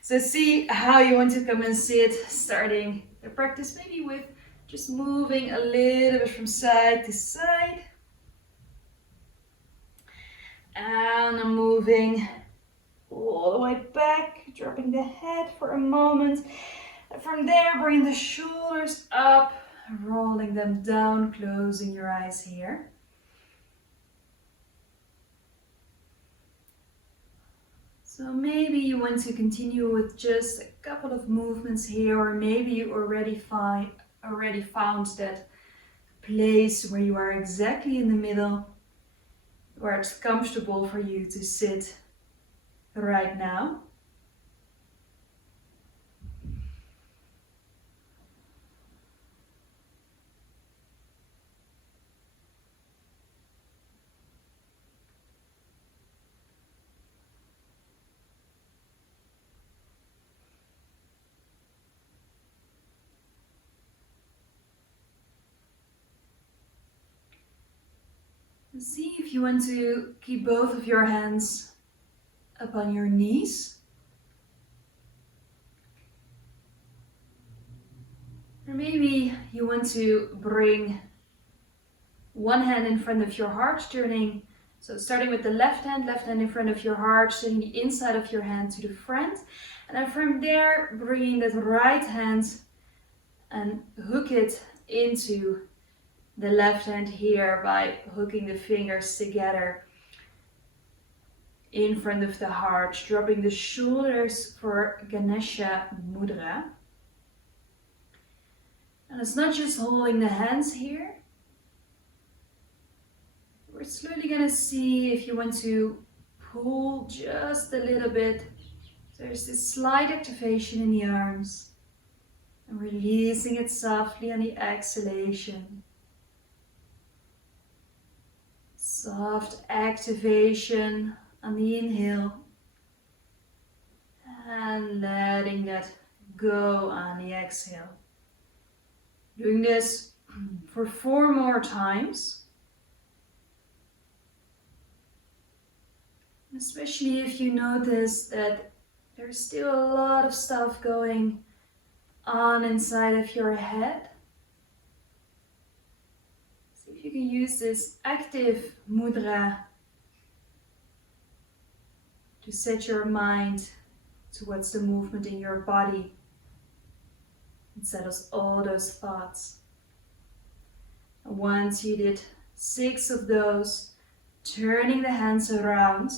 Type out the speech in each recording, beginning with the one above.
So see how you want to come and sit, starting the practice maybe with just moving a little bit from side to side. And I'm moving all the way back, dropping the head for a moment. And from there, bring the shoulders up, rolling them down, closing your eyes here. So maybe you want to continue with just a couple of movements here, or maybe you already found that place where you are exactly in the middle, where it's comfortable for you to sit right now. And see if you want to keep both of your hands upon your knees. Or maybe you want to bring one hand in front of your heart, so starting with the left hand in front of your heart, turning the inside of your hand to the front. And then from there, bringing that right hand and hook it into the left hand here by hooking the fingers together in front of the heart, dropping the shoulders for Ganesha mudra. And it's not just holding the hands here. We're slowly going to see if you want to pull just a little bit. There's this slight activation in the arms and releasing it softly on the exhalation. Soft activation on the inhale and letting that go on the exhale. Doing this for 4 more times. Especially if you notice that there's still a lot of stuff going on inside of your head. See if you can use this active mudra to set your mind towards the movement in your body instead of all those thoughts. And once you did 6 of those, turning the hands around.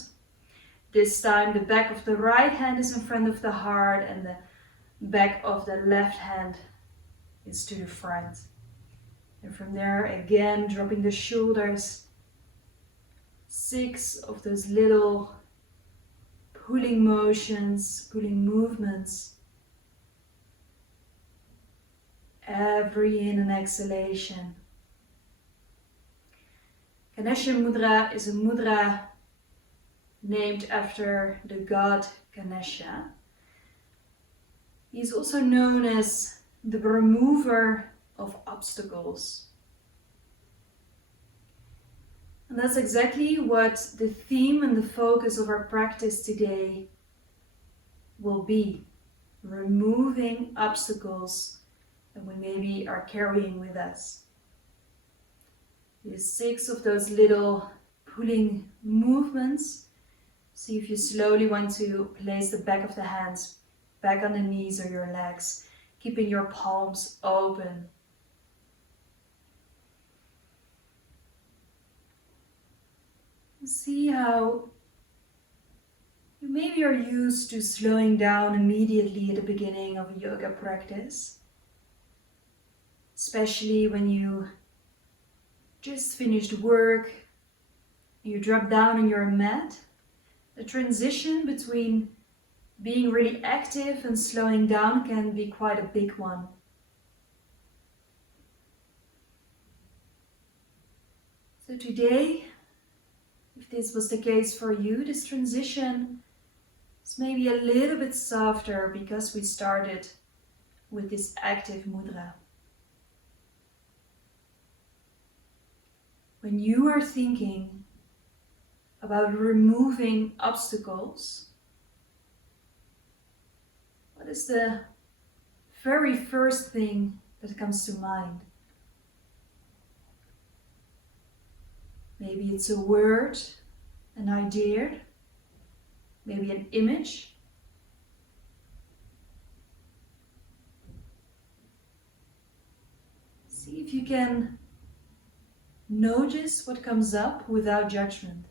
This time the back of the right hand is in front of the heart and the back of the left hand is to the front. And from there again dropping the shoulders. 6 of those little pulling motions, pulling movements. Every in and exhalation. Ganesha mudra is a mudra named after the god Ganesha. He is also known as the remover of obstacles. And that's exactly what the theme and the focus of our practice today will be. Removing obstacles that we maybe are carrying with us. There's 6 of those little pulling movements. See if you slowly want to place the back of the hands back on the knees or your legs, keeping your palms open. See how you maybe are used to slowing down immediately at the beginning of a yoga practice, especially when you just finished work, you drop down on your mat. The transition between being really active and slowing down can be quite a big one. So today, if this was the case for you, this transition is maybe a little bit softer because we started with this active mudra. When you are thinking about removing obstacles, What is the very first thing that comes to mind? Maybe it's a word, an idea, maybe an image. See if you can notice what comes up without judgment.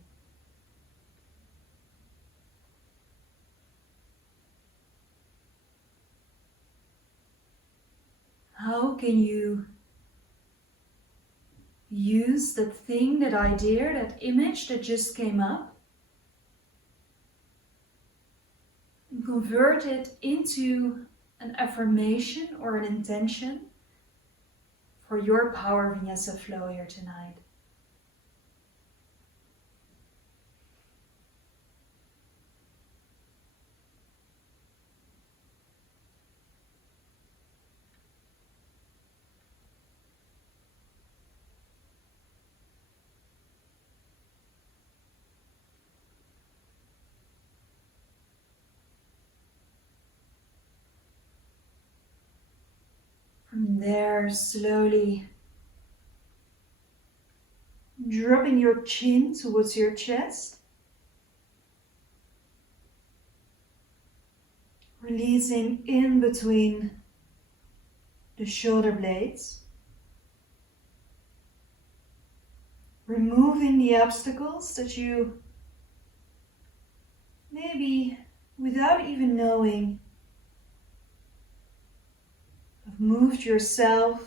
How can you use that thing, that idea, that image that just came up and convert it into an affirmation or an intention for your Power Vinyasa flow here tonight? From there, slowly dropping your chin towards your chest. Releasing in between the shoulder blades. Removing the obstacles that you maybe without even knowing have moved yourself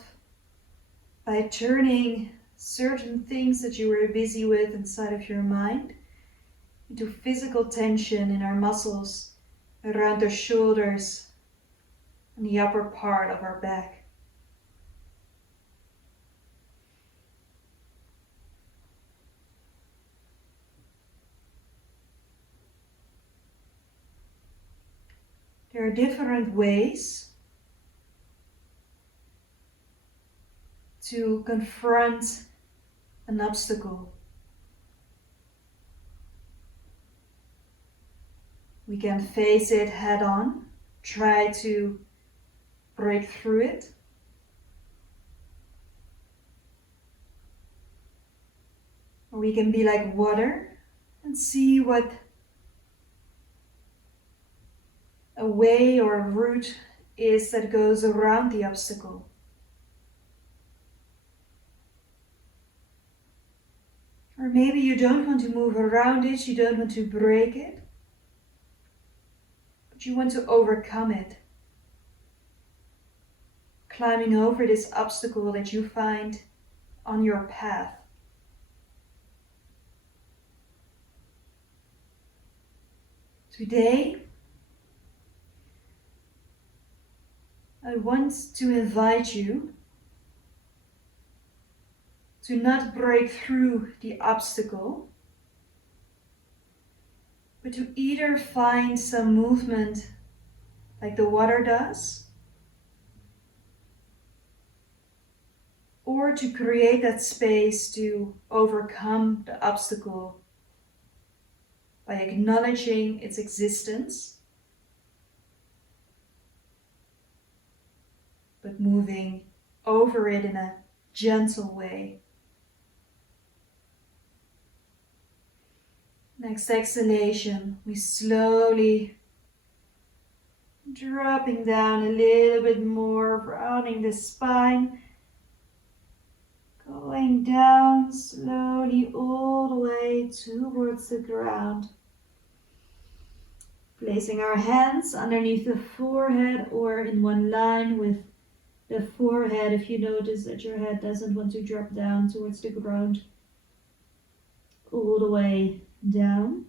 by turning certain things that you were busy with inside of your mind into physical tension in our muscles around the shoulders and the upper part of our back. There are different ways to confront an obstacle. We can face it head on, try to break through it. Or we can be like water and see what a way or a route is that goes around the obstacle. Or maybe you don't want to move around it, you don't want to break it, but you want to overcome it. Climbing over this obstacle that you find on your path. Today, I want to invite you to not break through the obstacle, but to either find some movement like the water does, or to create that space to overcome the obstacle by acknowledging its existence, but moving over it in a gentle way. Next exhalation, we slowly dropping down a little bit more, rounding the spine, going down slowly all the way towards the ground. Placing our hands underneath the forehead or in one line with the forehead if you notice that your head doesn't want to drop down towards the ground. All the way down.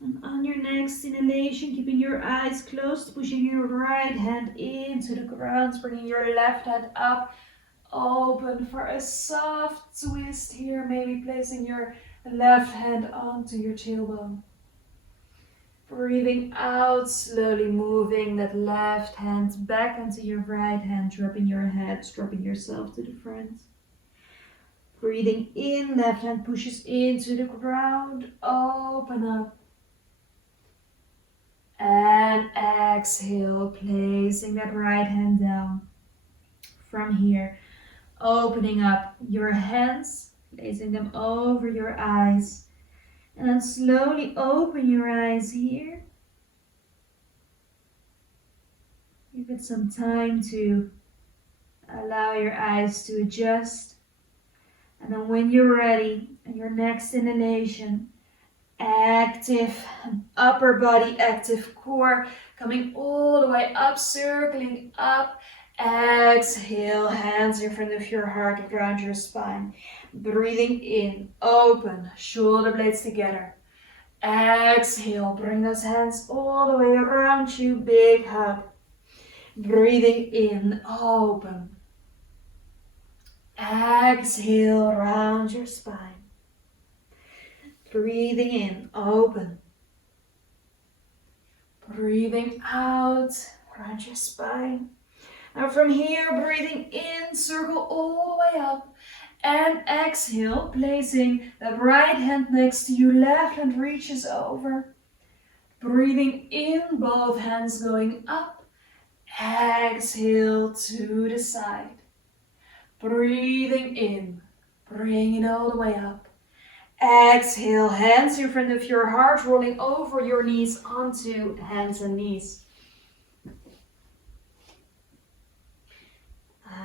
And on your next inhalation, keeping your eyes closed, pushing your right hand into the ground, bringing your left hand up, open for a soft twist here, maybe placing your left hand onto your tailbone. Breathing out, slowly moving that left hand back onto your right hand, dropping your head, dropping yourself to the front. Breathing in, left hand pushes into the ground, open up. And exhale, placing that right hand down. From here, opening up your hands, placing them over your eyes. And then slowly open your eyes here. Give it some time to allow your eyes to adjust. And then when you're ready, and your next inhalation, active upper body, active core, coming all the way up, circling up. Exhale, hands in front of your heart, around your spine. Breathing in, open, shoulder blades together. Exhale, bring those hands all the way around you, big hug. Breathing in, open. Exhale, round your spine. Breathing in, open. Breathing out, round your spine. Now from here, breathing in, circle all the way up. And exhale, placing the right hand next to you, left hand reaches over. Breathing in, both hands going up. Exhale to the side. Breathing in, bring it all the way up. Exhale, hands in front of your heart, rolling over your knees onto hands and knees.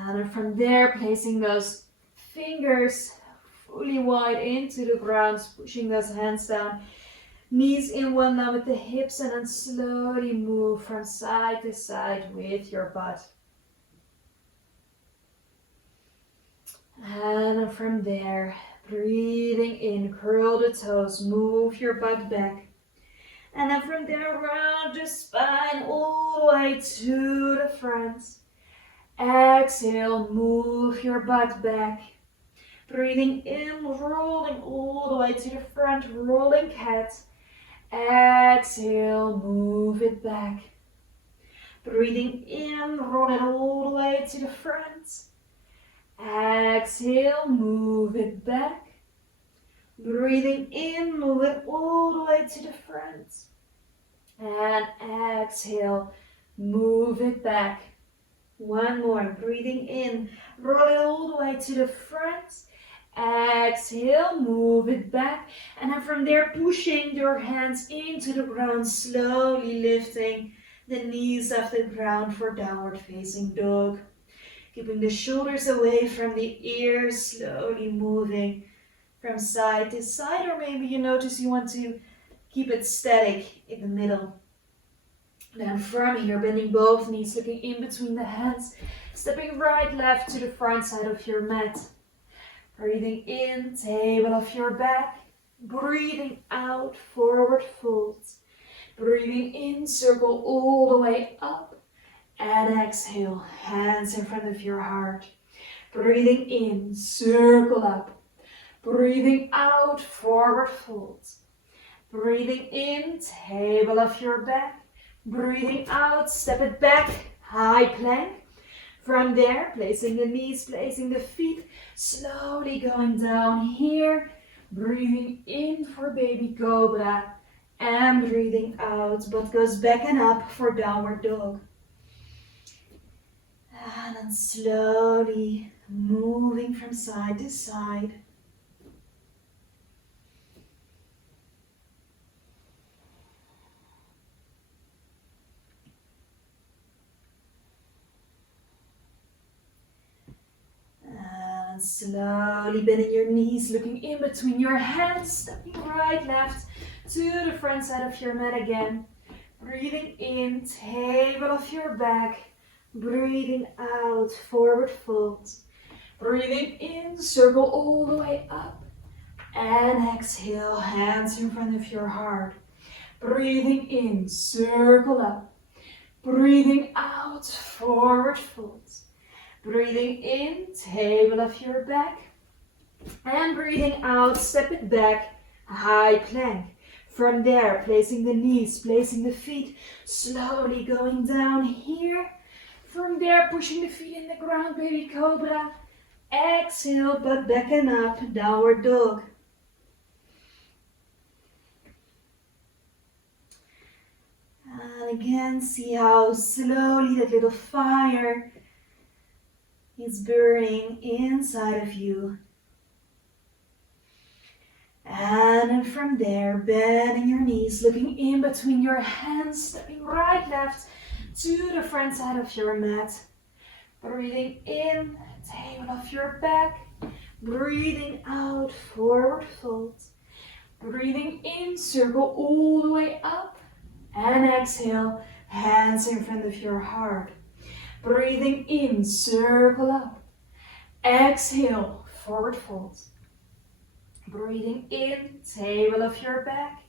And from there, placing those fingers fully wide into the ground, pushing those hands down. Knees in one line with the hips, and then slowly move from side to side with your butt. And from there, breathing in, curl the toes, move your butt back. And then from there, round the spine all the way to the front. Exhale, move your butt back. Breathing in, rolling all the way to the front, rolling cat. Exhale, move it back. Breathing in, roll it all the way to the front. Exhale, move it back. Breathing in, move it all the way to the front. And exhale, move it back. One more, breathing in, roll it all the way to the front. Exhale, move it back. And then from there, pushing your hands into the ground, slowly lifting the knees off the ground for downward facing dog. Keeping the shoulders away from the ears, slowly moving from side to side. Or maybe you notice you want to keep it static in the middle. Then from here, bending both knees, looking in between the hands, stepping right, left to the front side of your mat. Breathing in, table of your back. Breathing out, forward fold. Breathing in, circle all the way up. And exhale, hands in front of your heart. Breathing in, circle up. Breathing out, forward fold. Breathing in, table of your back. Breathing out, step it back, high plank. From there, placing the knees, placing the feet, slowly going down here. Breathing in for baby cobra. And breathing out, butt goes back and up for downward dog. And then slowly moving from side to side. And slowly bending your knees, looking in between your hands, stepping right, left to the front side of your mat again. Breathing in, table of your back. Breathing out, forward fold. Breathing in, circle all the way up. And exhale, hands in front of your heart. Breathing in, circle up. Breathing out, forward fold. Breathing in, table of your back. And breathing out, step it back, high plank. From there, placing the knees, placing the feet, slowly going down here. From there, pushing the feet in the ground, baby cobra. Exhale, butt back and up, downward dog. again, see how slowly that little fire is burning inside of you. And then from there, bending your knees, looking in between your hands, stepping right, left to the front side of your mat. Breathing in, table off your back. Breathing out, forward fold. Breathing in, circle all the way up. And exhale, hands in front of your heart. Breathing in, circle up. Exhale, forward fold. Breathing in, table off your back.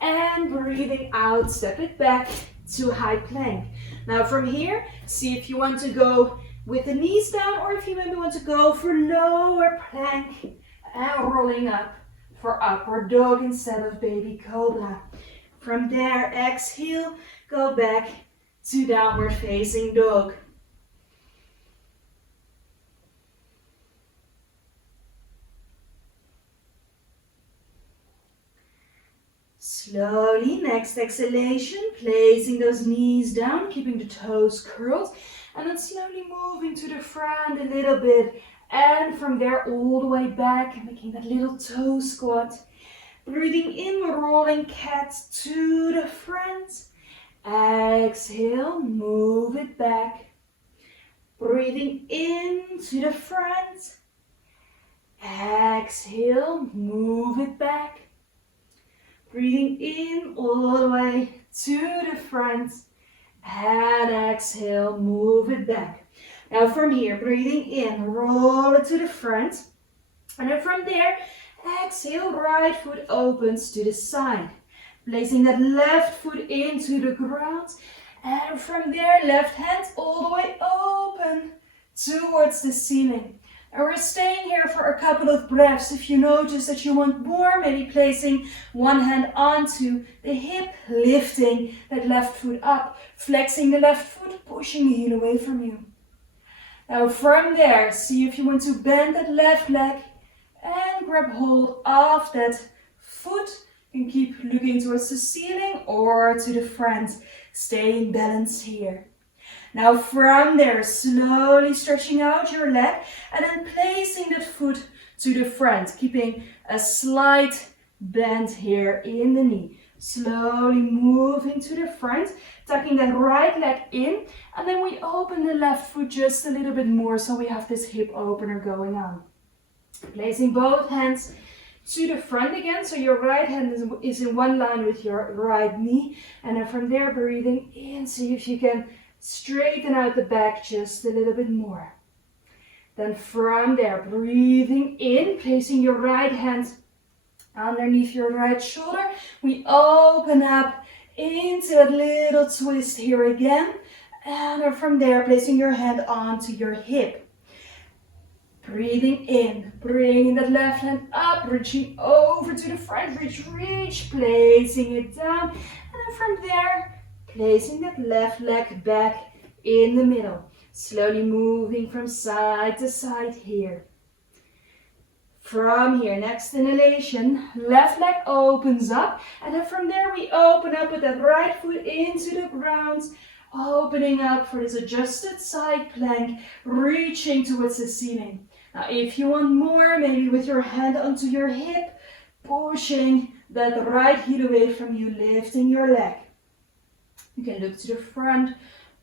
And breathing out, step it back to high plank. Now from here, see if you want to go with the knees down or if you maybe want to go for lower plank and rolling up for upward dog instead of baby cobra. From there, exhale, go back to downward facing dog. Slowly, next exhalation, placing those knees down, keeping the toes curled, and then slowly moving to the front a little bit, and from there all the way back, making that little toe squat. Breathing in, rolling cat to the front. Exhale, move it back. Breathing in to the front. Exhale, move it back. Breathing in all the way to the front. And exhale, move it back. Now from here, breathing in, roll it to the front. And then from there, exhale, right foot opens to the side. Placing that left foot into the ground. And from there, left hand all the way open towards the ceiling. And we're staying here for a couple of breaths. If you notice that you want more, maybe placing one hand onto the hip, lifting that left foot up, flexing the left foot, pushing the heel away from you. Now from there, see if you want to bend that left leg and grab hold of that foot. You can keep looking towards the ceiling or to the front, staying balanced here. Now from there, slowly stretching out your leg and then placing that foot to the front, keeping a slight bend here in the knee. Slowly moving to the front, tucking that right leg in, and then we open the left foot just a little bit more so we have this hip opener going on. Placing both hands to the front again, so your right hand is in one line with your right knee, and then from there breathing in, see if you can straighten out the back just a little bit more. Then from there, breathing in, placing your right hand underneath your right shoulder. We open up into that little twist here again. And then from there, placing your hand onto your hip. Breathing in, bringing that left hand up, reaching over to the front, reach, placing it down. And then from there, placing that left leg back in the middle. Slowly moving from side to side here. From here, next inhalation, left leg opens up. And then from there we open up with that right foot into the ground. Opening up for this adjusted side plank, reaching towards the ceiling. Now if you want more, maybe with your hand onto your hip, pushing that right heel away from you, lifting your leg. You can look to the front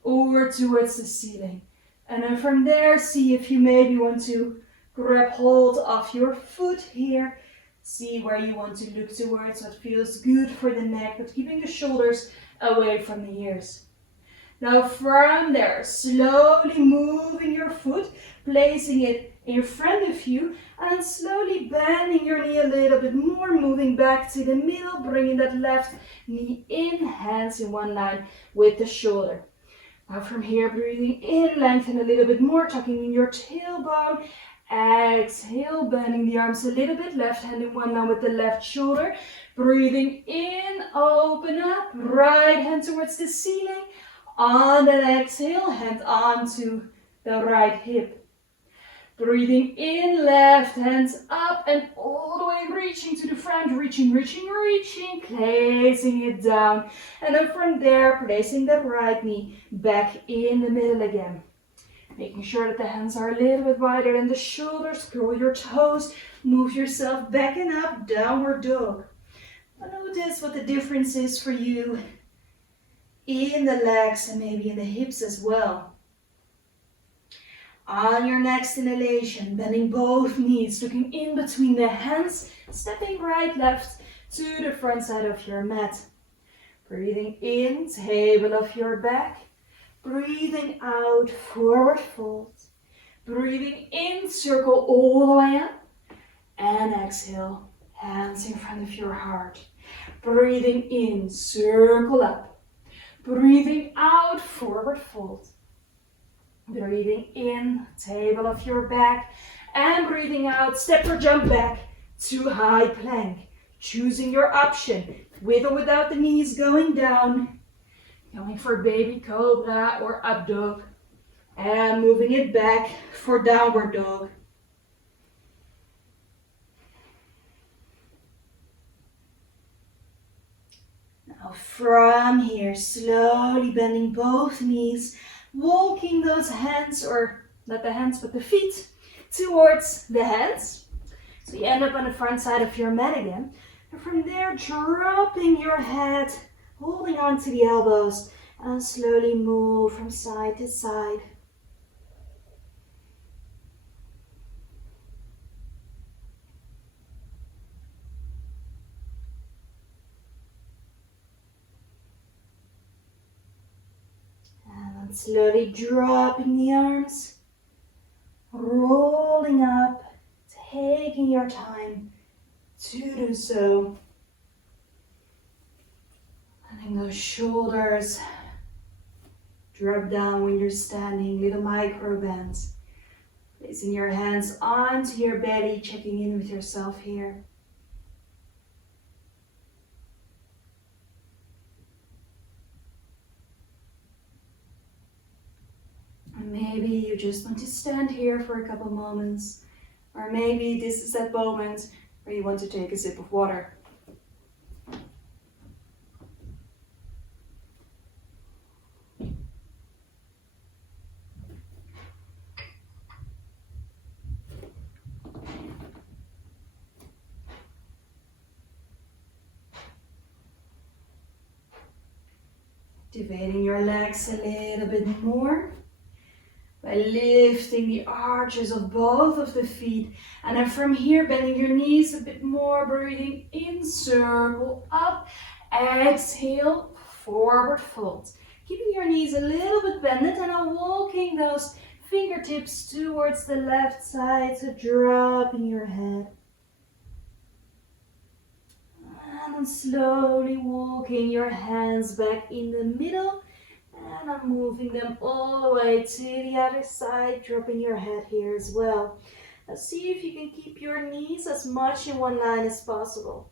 or towards the ceiling. And then from there, see if you maybe want to grab hold of your foot here. See where you want to look towards, what feels good for the neck, but keeping the shoulders away from the ears. Now from there, slowly moving your foot, placing it in front of you, and slowly bending your knee a little bit more, moving back to the middle, bringing that left knee in, hands in one line with the shoulder. Now from here, breathing in, lengthen a little bit more, tucking in your tailbone. Exhale, bending the arms a little bit, left hand in one line with the left shoulder. Breathing in, open up, right hand towards the ceiling. On that exhale, hand onto the right hip. Breathing in, left hands up and all the way reaching to the front, reaching, placing it down. And then from there, placing that right knee back in the middle again. Making sure that the hands are a little bit wider than the shoulders, curl your toes, move yourself back and up, downward dog. Notice what the difference is for you in the legs and maybe in the hips as well. On your next inhalation, bending both knees, looking in between the hands, stepping right, left to the front side of your mat. Breathing in, table of your back. Breathing out, forward fold. Breathing in, circle all the way up. And exhale, hands in front of your heart. Breathing in, circle up. Breathing out, forward fold. Breathing in, table of your back. And breathing out, step or jump back to high plank. Choosing your option, with or without the knees going down. Going for baby cobra or up dog. And moving it back for downward dog. Now from here, slowly bending both knees, walking those hands, or not the hands, but the feet, towards the hands. So you end up on the front side of your mat again. And from there, dropping your head, holding on to the elbows, and slowly move from side to side. And then slowly dropping the arms, rolling up, taking your time to do so. Letting those shoulders drop down when you're standing, little micro bends. Placing your hands onto your belly, checking in with yourself here. And maybe you just want to stand here for a couple moments. Or maybe this is that moment where you want to take a sip of water. Activating your legs a little bit more by lifting the arches of both of the feet, and then from here bending your knees a bit more, breathing in, circle up, exhale, forward fold. Keeping your knees a little bit bended and now walking those fingertips towards the left side, so dropping your head. And then slowly walking your hands back in the middle, and I'm moving them all the way to the other side, dropping your head here as well. Now see if you can keep your knees as much in one line as possible.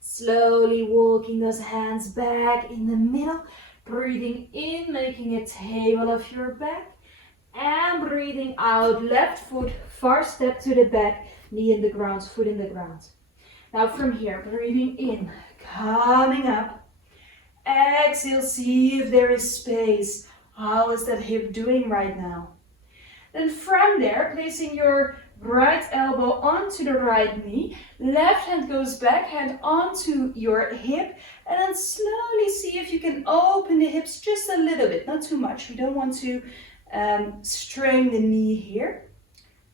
Slowly walking those hands back in the middle, breathing in, making a table of your back, and breathing out, left foot, far step to the back, knee in the ground, foot in the ground. Now from here, breathing in, coming up. Exhale, see if there is space. How is that hip doing right now? Then from there, placing your right elbow onto the right knee. Left hand goes back, hand onto your hip. And then slowly see if you can open the hips just a little bit, not too much. We don't want to strain the knee here.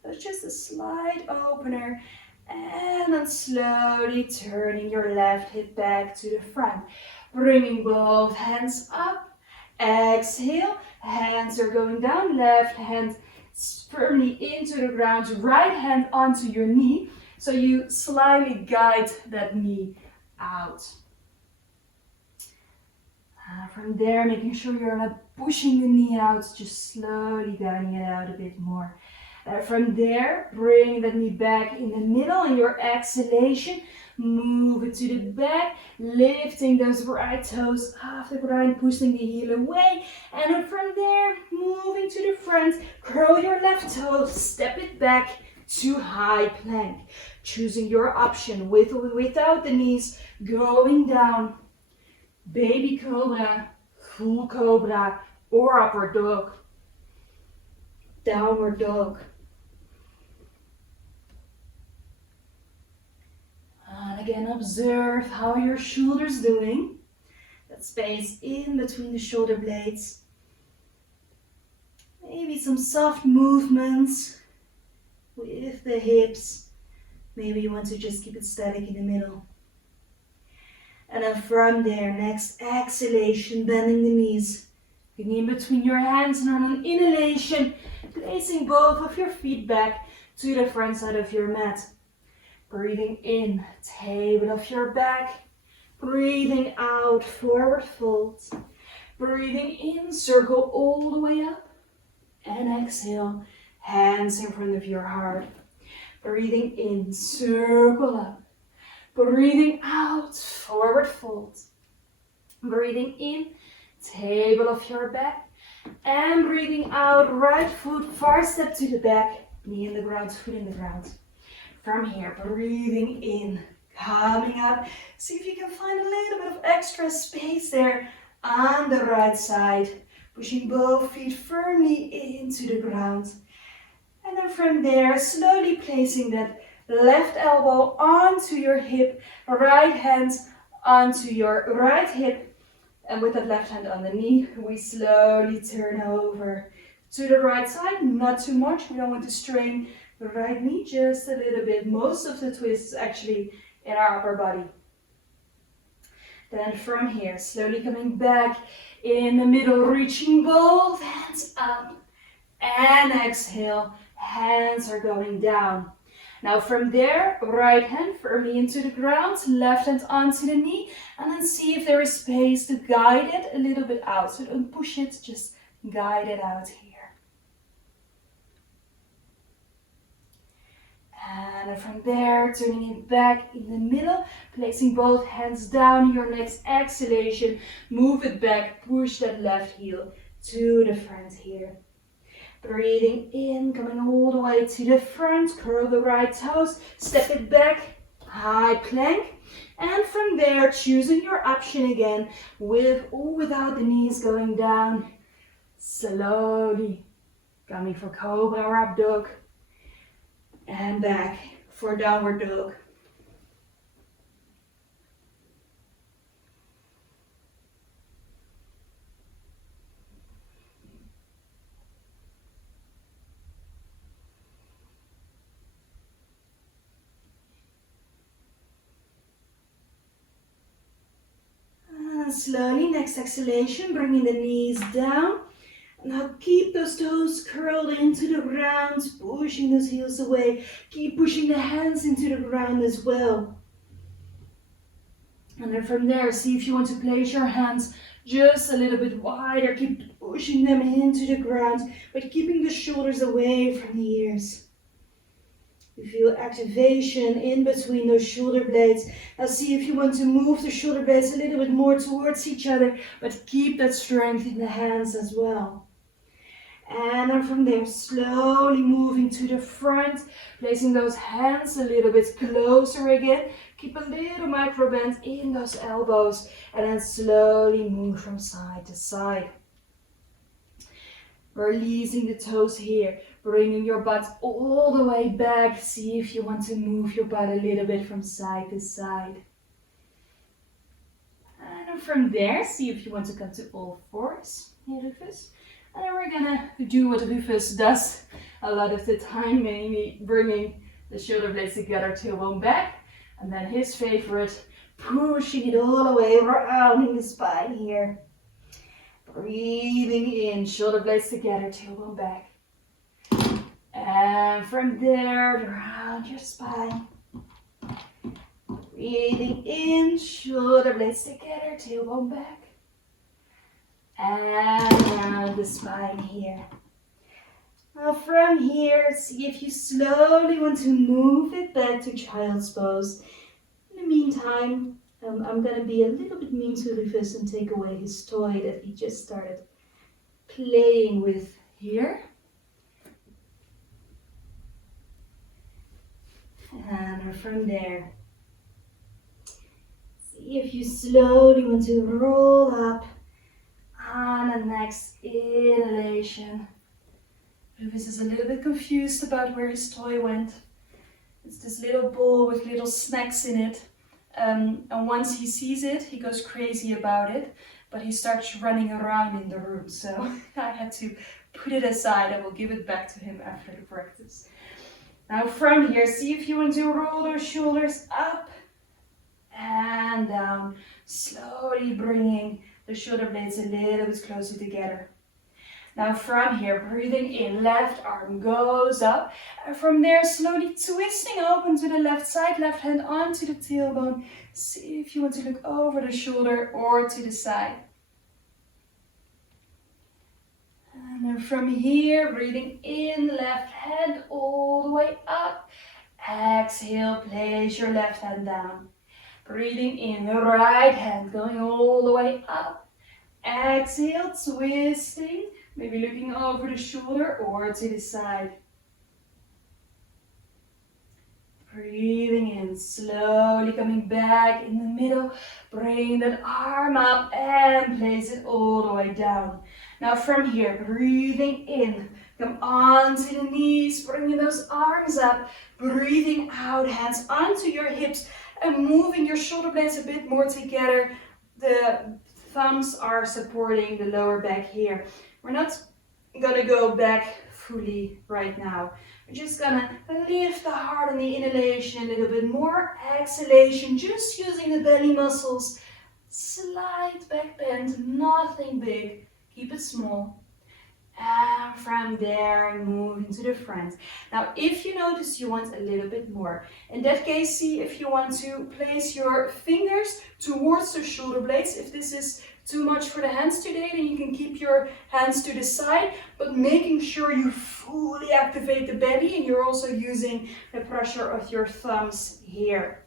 So it's just a slight opener. And then slowly turning your left hip back to the front. Bringing both hands up. Exhale. Hands are going down. Left hand firmly into the ground. Right hand onto your knee. So you slightly guide that knee out. From there, making sure you're not pushing the knee out. Just slowly guiding it out a bit more. And from there, bring the knee back in the middle, and your exhalation, move it to the back, lifting those right toes off the ground, pushing the heel away. And then from there, moving to the front, curl your left toe, step it back to high plank. Choosing your option with or without the knees going down. Baby cobra, full cobra, or upward dog. Downward dog. And again, observe how your shoulders doing. That space in between the shoulder blades. Maybe some soft movements with the hips. Maybe you want to just keep it static in the middle. And then from there, next exhalation, bending the knees. Bring in between your hands, and on an inhalation, placing both of your feet back to the front side of your mat. Breathing in, table of your back. Breathing out, forward fold. Breathing in, circle all the way up. And exhale, hands in front of your heart. Breathing in, circle up. Breathing out, forward fold. Breathing in, table of your back. And breathing out, right foot, far step to the back. Knee in the ground, foot in the ground. From here, breathing in, coming up. See if you can find a little bit of extra space there on the right side. Pushing both feet firmly into the ground. And then from there, slowly placing that left elbow onto your hip, right hand onto your right hip. And with that left hand on the knee, we slowly turn over to the right side. Not too much, we don't want to strain the right knee, just a little bit. Most of the twist is actually in our upper body. Then from here, slowly coming back in the middle, reaching both hands up. And exhale, hands are going down. Now from there, right hand firmly into the ground, left hand onto the knee, and then see if there is space to guide it a little bit out. So don't push it, just guide it out here. And from there, turning it back in the middle, placing both hands down. Your next exhalation, move it back, push that left heel to the front here. Breathing in, coming all the way to the front, curl the right toes, step it back, high plank. And from there, choosing your option again, with or without the knees going down. Slowly coming for cobra or up dog. And back for downward dog. And slowly, next exhalation, bringing the knees down. Now keep those toes curled into the ground, pushing those heels away. Keep pushing the hands into the ground as well. And then from there, see if you want to place your hands just a little bit wider. Keep pushing them into the ground, but keeping the shoulders away from the ears. You feel activation in between those shoulder blades. Now see if you want to move the shoulder blades a little bit more towards each other, but keep that strength in the hands as well. And then from there, slowly moving to the front, placing those hands a little bit closer again. Keep a little micro bend in those elbows, and then slowly move from side to side. Releasing the toes here, bringing your butt all the way back. See if you want to move your butt a little bit from side to side. And then from there, see if you want to come to all fours, here, Rufus. And then we're gonna do what Rufus does a lot of the time, mainly bringing the shoulder blades together, tailbone back. And then his favorite, pushing it all the way, rounding the spine here. Breathing in, shoulder blades together, tailbone back. And from there, round your spine. Breathing in, shoulder blades together, tailbone back. And around the spine here. Now from here, see if you slowly want to move it back to child's pose. In the meantime, I'm going to be a little bit mean to Rufus and take away his toy that he just started playing with here. And from there, see if you slowly want to roll up on the next inhalation. Rufus is a little bit confused about where his toy went. It's this little bowl with little snacks in it. And once he sees it, he goes crazy about it. But he starts running around in the room. So I had to put it aside. I will give it back to him after the practice. Now from here, see if you want to roll those shoulders up and down. Slowly bringing the shoulder blades a little bit closer together. Now from here, breathing in, left arm goes up. And from there, slowly twisting open to the left side, left hand onto the tailbone. See if you want to look over the shoulder or to the side. And then from here, breathing in, left hand all the way up. Exhale, place your left hand down. Breathing in, the right hand going all the way up. Exhale, twisting, maybe looking over the shoulder or to the side. Breathing in, slowly coming back in the middle. Bring that arm up and place it all the way down. Now from here, breathing in, come onto the knees, bringing those arms up. Breathing out, hands onto your hips and moving your shoulder blades a bit more together. The thumbs are supporting the lower back here. We're not gonna go back fully right now. We're just gonna lift the heart on the inhalation a little bit more. Exhalation, just using the belly muscles. Slight back bend, nothing big. Keep it small. And from there, move into the front. Now, if you notice you want a little bit more, in that case, see if you want to place your fingers towards the shoulder blades. If this is too much for the hands today, then you can keep your hands to the side, but making sure you fully activate the belly and you're also using the pressure of your thumbs here.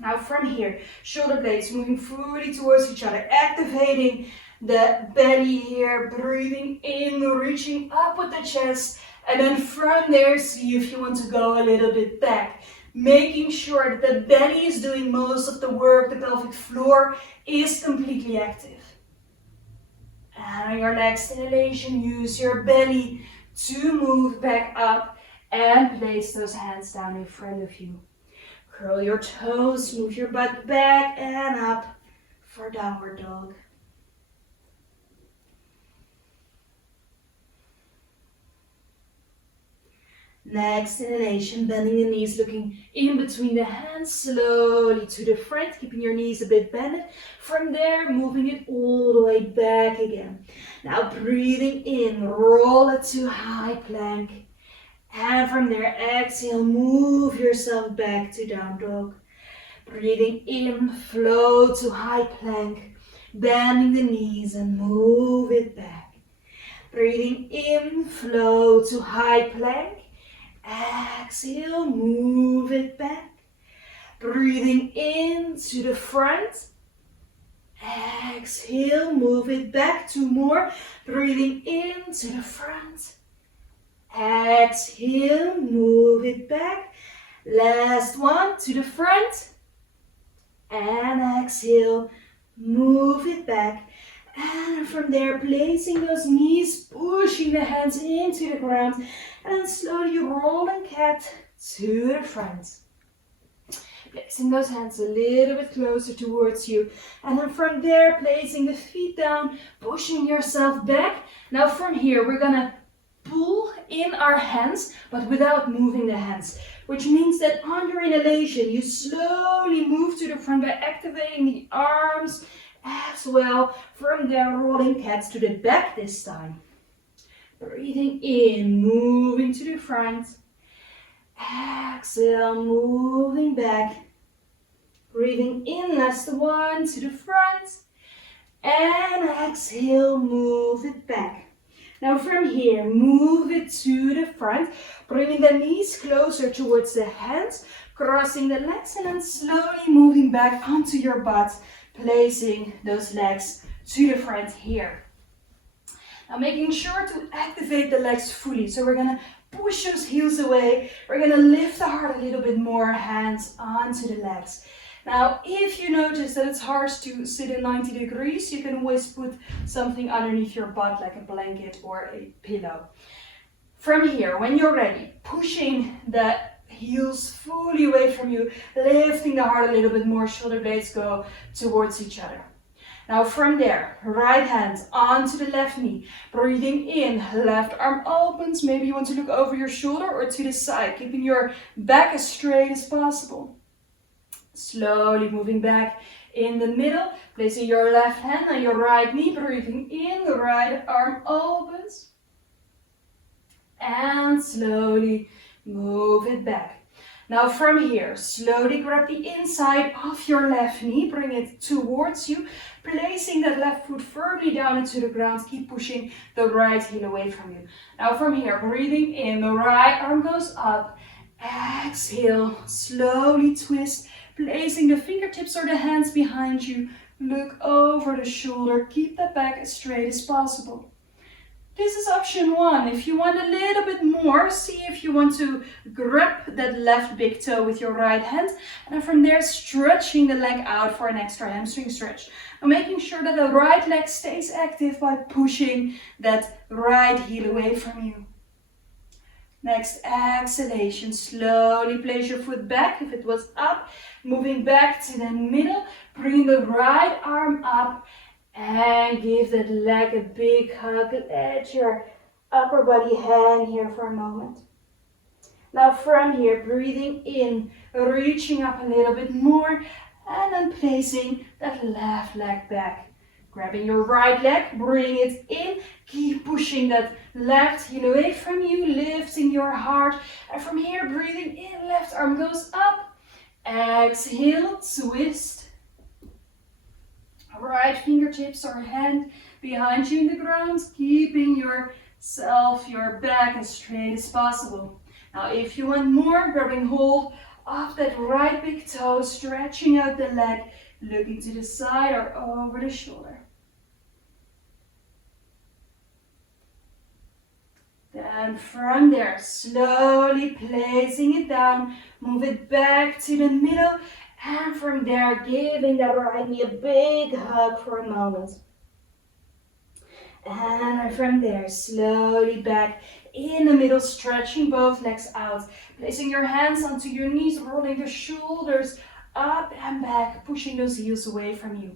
Now from here, shoulder blades moving fully towards each other, activating the belly here, breathing in, reaching up with the chest, and then from there, see if you want to go a little bit back. Making sure that the belly is doing most of the work, the pelvic floor is completely active. And on your next inhalation, use your belly to move back up and place those hands down in front of you. Curl your toes, move your butt back and up for downward dog. Next inhalation, bending the knees, looking in between the hands, slowly to the front, keeping your knees a bit bended. From there, moving it all the way back again. Now breathing in, roll it to high plank. And from there, exhale, move yourself back to down dog. Breathing in, flow to high plank, bending the knees and move it back. Breathing in, flow to high plank. Exhale, move it back. Breathing in to the front. Exhale, move it back. Two more. Breathing in to the front. Exhale, move it back. Last one, to the front. And exhale, move it back. And from there, placing those knees, pushing the hands into the ground. And slowly rolling cat to the front. Placing those hands a little bit closer towards you. And then from there, placing the feet down, pushing yourself back. Now from here, we're gonna pull in our hands, but without moving the hands. Which means that on your inhalation, you slowly move to the front by activating the arms as well. From there, rolling cats to the back this time. Breathing in, moving to the front. Exhale, moving back. Breathing in, last one, to the front. And exhale, move it back. Now from here, move it to front, bringing the knees closer towards the hands, crossing the legs and then slowly moving back onto your butt, placing those legs to the front here. Now making sure to activate the legs fully. So we're gonna push those heels away. We're gonna lift the heart a little bit more, hands onto the legs. Now, if you notice that it's hard to sit in 90 degrees, you can always put something underneath your butt, like a blanket or a pillow. From here, when you're ready, pushing the heels fully away from you, lifting the heart a little bit more, shoulder blades go towards each other. Now from there, right hand onto the left knee, breathing in, left arm opens. Maybe you want to look over your shoulder or to the side, keeping your back as straight as possible. Slowly moving back in the middle, placing your left hand on your right knee, breathing in, the right arm opens. And slowly move it back. Now from here, slowly grab the inside of your left knee, bring it towards you, placing that left foot firmly down into the ground, keep pushing the right heel away from you. Now from here, breathing in, the right arm goes up, exhale, slowly twist, placing the fingertips or the hands behind you, look over the shoulder, keep that back as straight as possible. This is option one. If you want a little bit more, see if you want to grab that left big toe with your right hand. And then from there, stretching the leg out for an extra hamstring stretch. And making sure that the right leg stays active by pushing that right heel away from you. Next exhalation, slowly place your foot back if it was up. Moving back to the middle, bring the right arm up. And give that leg a big hug. Let your upper body hang here for a moment. Now from here, breathing in, reaching up a little bit more, and then placing that left leg back. Grabbing your right leg, bring it in, keep pushing that left heel away from you, lifting your heart. And from here, breathing in, left arm goes up. Exhale, twist. Right fingertips or hand behind you in the ground, keeping your back as straight as possible. Now if you want more, grabbing hold of that right big toe, stretching out the leg, looking to the side or over the shoulder. Then from there, slowly placing it down, move it back to the middle. And from there, giving that right knee a big hug for a moment. And from there, slowly back in the middle, stretching both legs out. Placing your hands onto your knees, rolling the shoulders up and back, pushing those heels away from you.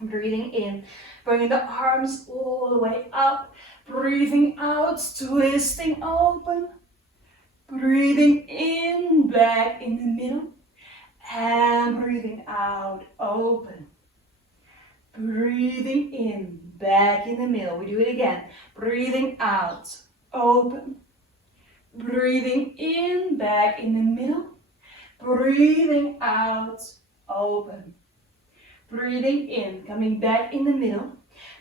Breathing in, bringing the arms all the way up. Breathing out, twisting open. Breathing in, back in the middle. And breathing out, open. Breathing in, back in the middle. We do it again. Breathing out, open. Breathing in, back in the middle. Breathing out, open. Breathing in, coming back in the middle.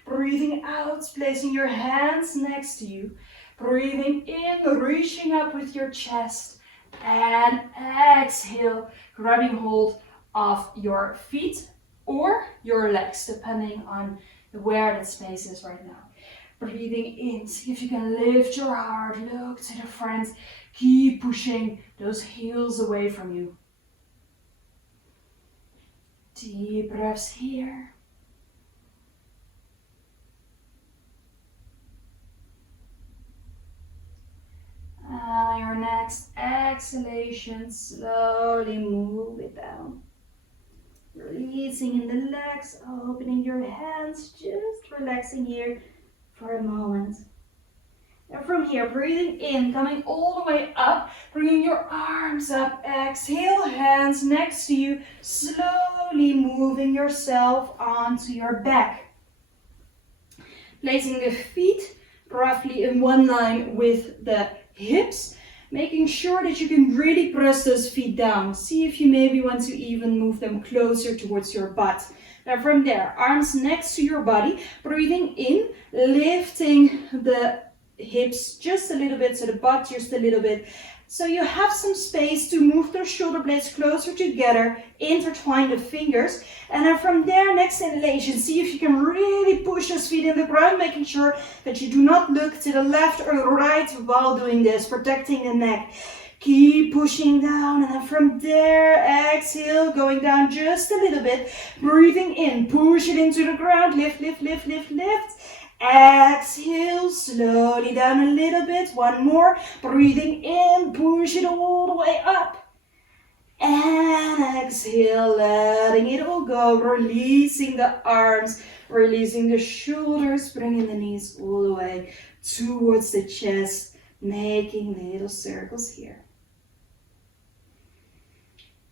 Breathing out, placing your hands next to you. Breathing in, reaching up with your chest. And exhale, grabbing hold of your feet or your legs, depending on where that space is right now. Breathing in, see if you can lift your heart, look to the front, keep pushing those heels away from you. Deep breaths here. And your next exhalation, slowly move it down. Releasing in the legs, opening your hands, just relaxing here for a moment. And from here, breathing in, coming all the way up, bringing your arms up, exhale, hands next to you, slowly moving yourself onto your back. Placing the feet roughly in one line with the hips, making sure that you can really press those feet down. See if you maybe want to even move them closer towards your butt. Now from there, arms next to your body, breathing in, lifting the hips just a little bit, so the butt just a little bit. So you have some space to move those shoulder blades closer together, intertwine the fingers, and then from there, next inhalation, see if you can really push those feet in the ground, making sure that you do not look to the left or the right while doing this, protecting the neck. Keep pushing down, and then from there, exhale, going down just a little bit, breathing in, push it into the ground, lift, lift, lift, lift, lift. Exhale, slowly down a little bit. One more. Breathing in, push it all the way up. And exhale, letting it all go. Releasing the arms, releasing the shoulders, bringing the knees all the way towards the chest, making little circles here.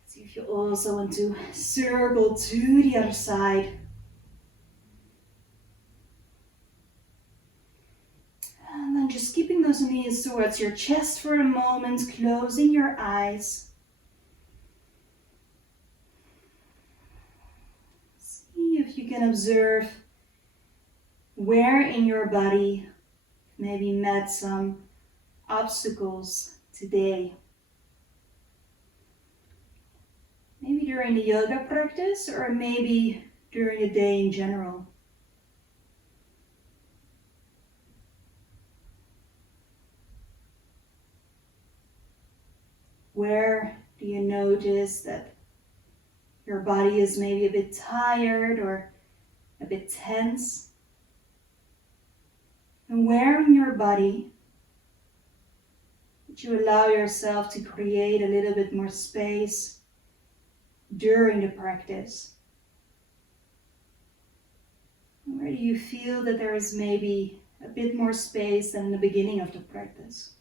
See if you also want to circle to the other side. And then just keeping those knees towards your chest for a moment, closing your eyes. See if you can observe where in your body maybe met some obstacles today. Maybe during the yoga practice, or maybe during the day in general. Where do you notice that your body is maybe a bit tired or a bit tense? And where in your body would you allow yourself to create a little bit more space during the practice? And where do you feel that there is maybe a bit more space than in the beginning of the practice?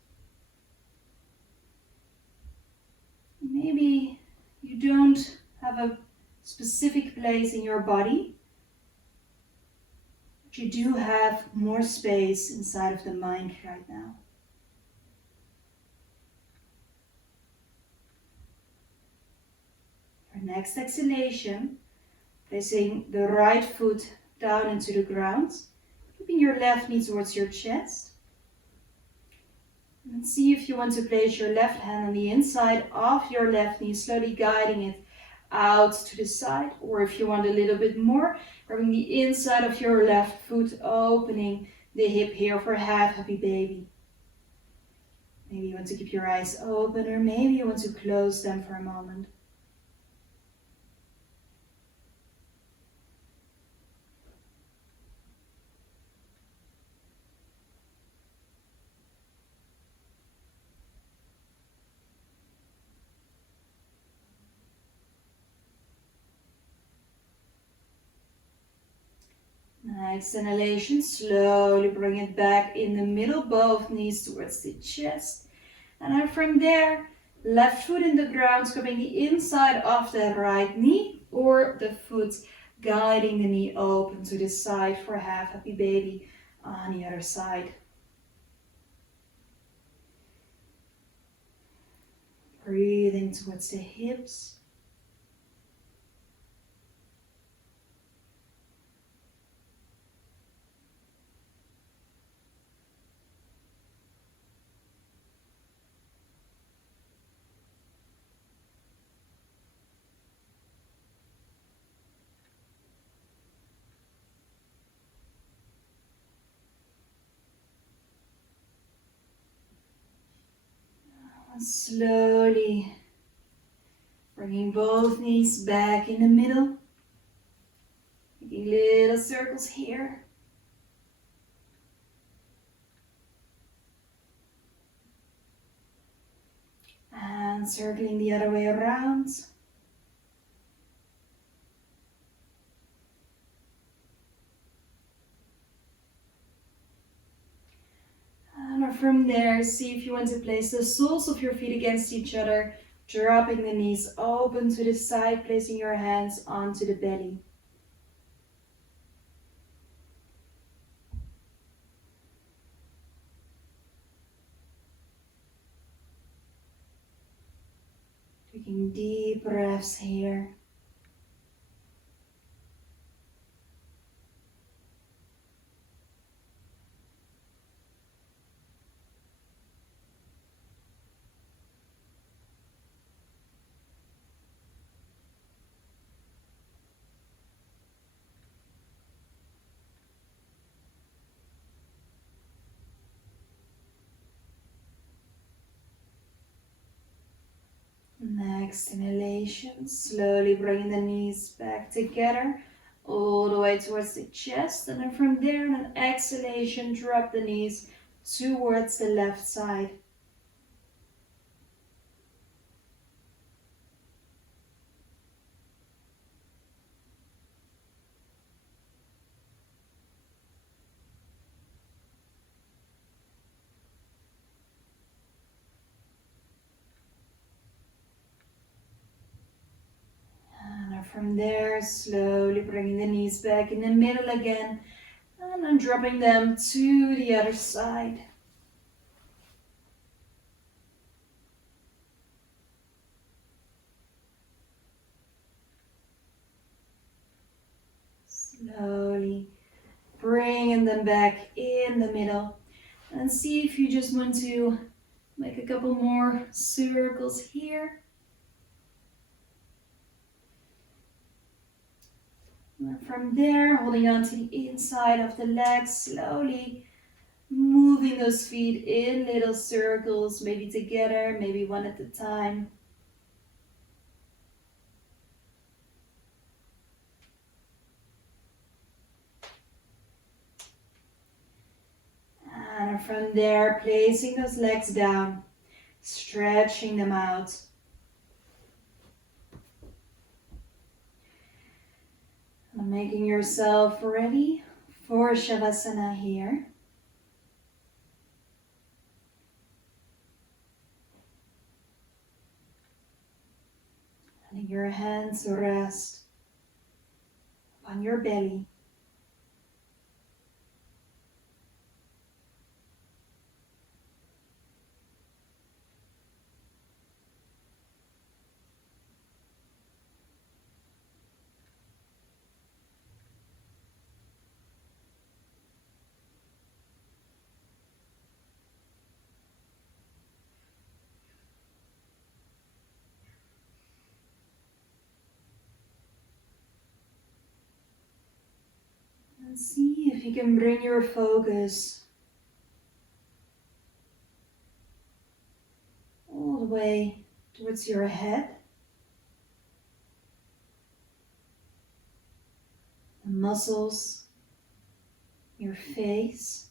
Maybe you don't have a specific place in your body, but you do have more space inside of the mind right now. For next exhalation, placing the right foot down into the ground, keeping your left knee towards your chest. And see if you want to place your left hand on the inside of your left knee, slowly guiding it out to the side. Or if you want a little bit more, bring the inside of your left foot, opening the hip here for half happy baby. Maybe you want to keep your eyes open, or maybe you want to close them for a moment. Next inhalation, slowly bring it back in the middle, both knees towards the chest. And then from there, left foot in the ground, scrubbing the inside of the right knee, or the foot guiding the knee open to the side for half happy baby on the other side. Breathing towards the hips. And slowly bringing both knees back in the middle, making little circles here. And circling the other way around. And from there, see if you want to place the soles of your feet against each other, dropping the knees open to the side, placing your hands onto the belly. Taking deep breaths here. exhalation, slowly bringing the knees back together, all the way towards the chest. And then from there, on an exhalation, drop the knees towards the left side. And from there, slowly bringing the knees back in the middle again, and then dropping them to the other side. Slowly bringing them back in the middle. And see if you just want to make a couple more circles here. And from there, holding on to the inside of the legs, slowly moving those feet in little circles, maybe together, maybe one at a time. And from there, placing those legs down, stretching them out. And making yourself ready for Shavasana here. Letting your hands rest on your belly. And see if you can bring your focus all the way towards your head, the muscles, your face.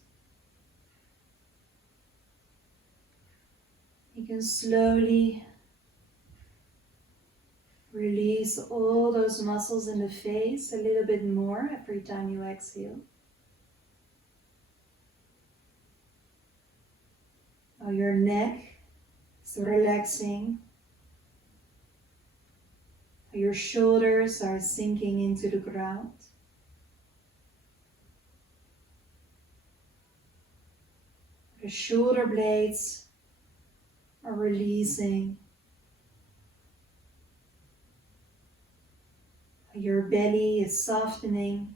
You can slowly release all those muscles in the face a little bit more every time you exhale. Now your neck is relaxing. Your shoulders are sinking into the ground. The shoulder blades are releasing. Your belly is softening.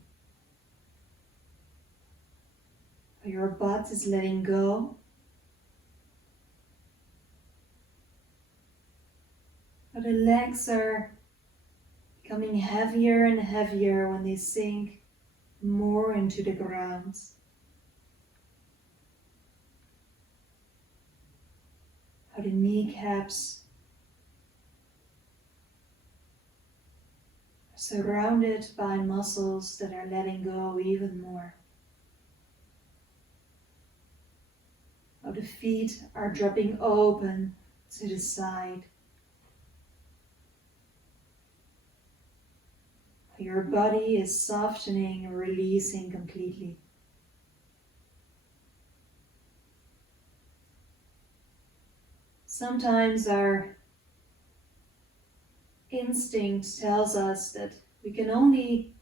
Your butt is letting go. The legs are becoming heavier and heavier when they sink more into the ground. The kneecaps are surrounded by muscles that are letting go even more. The feet are dropping open to the side. Your body is softening and releasing completely. Sometimes our instinct tells us that we can only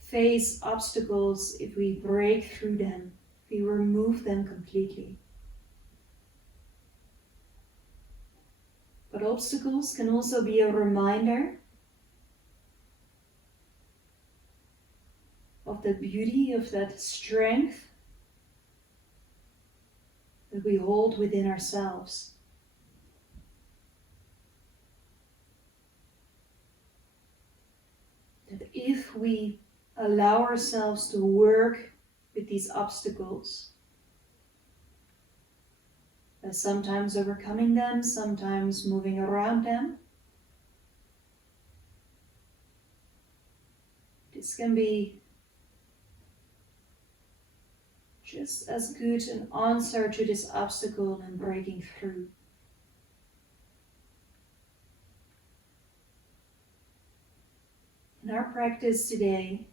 face obstacles if we break through them, if we remove them completely. But obstacles can also be a reminder of the beauty of that strength that we hold within ourselves. That if we allow ourselves to work with these obstacles, sometimes overcoming them, sometimes moving around them. This can be just as good an answer to this obstacle and breaking through. In our practice today,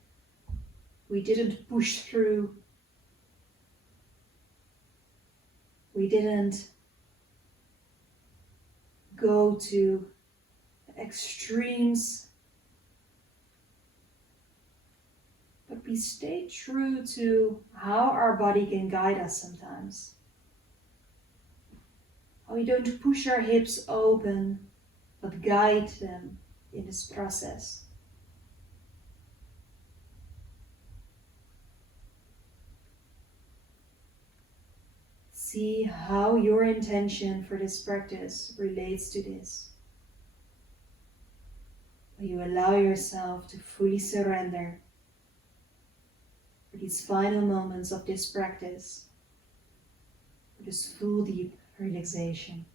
we didn't push through. We didn't go to extremes, but we stay true to how our body can guide us sometimes. How we don't push our hips open, but guide them in this process. See how your intention for this practice relates to this. Will you allow yourself to fully surrender for these final moments of this practice, for this full deep relaxation?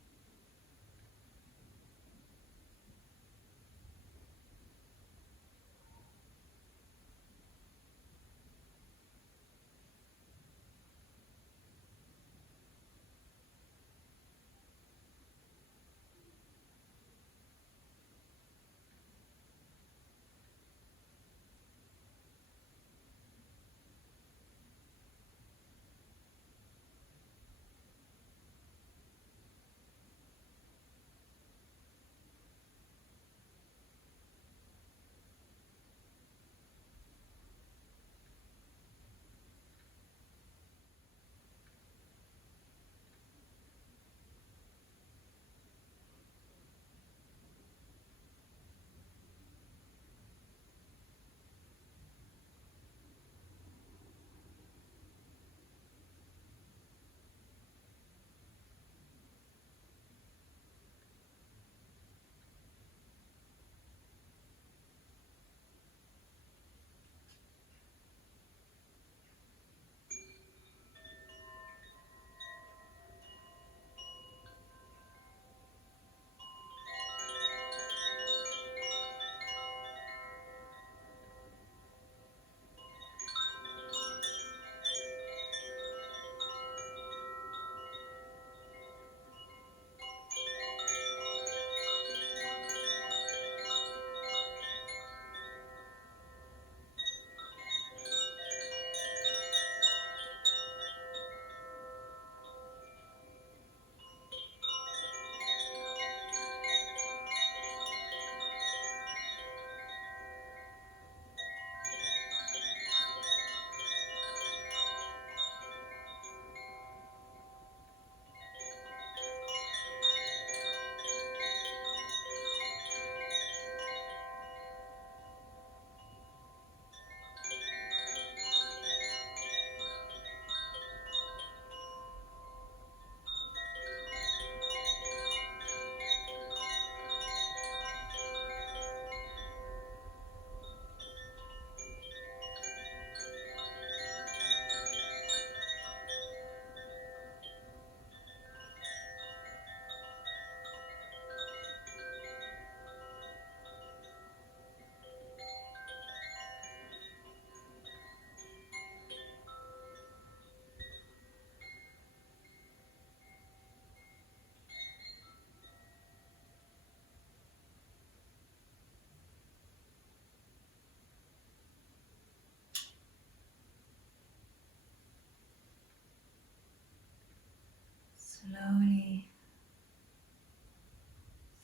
Slowly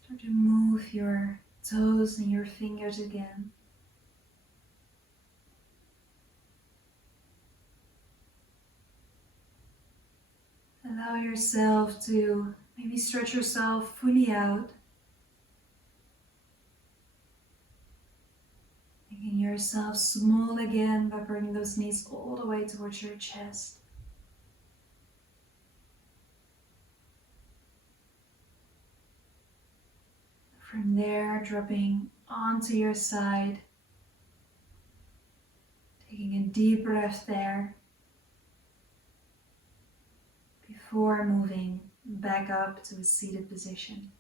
start to move your toes and your fingers again. Allow yourself to maybe stretch yourself fully out, making yourself small again by bringing those knees all the way towards your chest. From there, dropping onto your side, taking a deep breath there before moving back up to a seated position.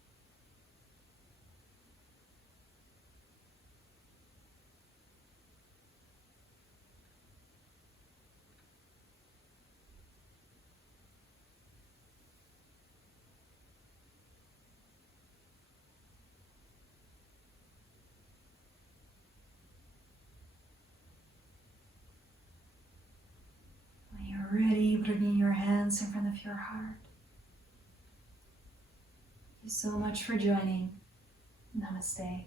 When you're ready, bringing your hands in front of your heart. Thank you so much for joining. Namaste.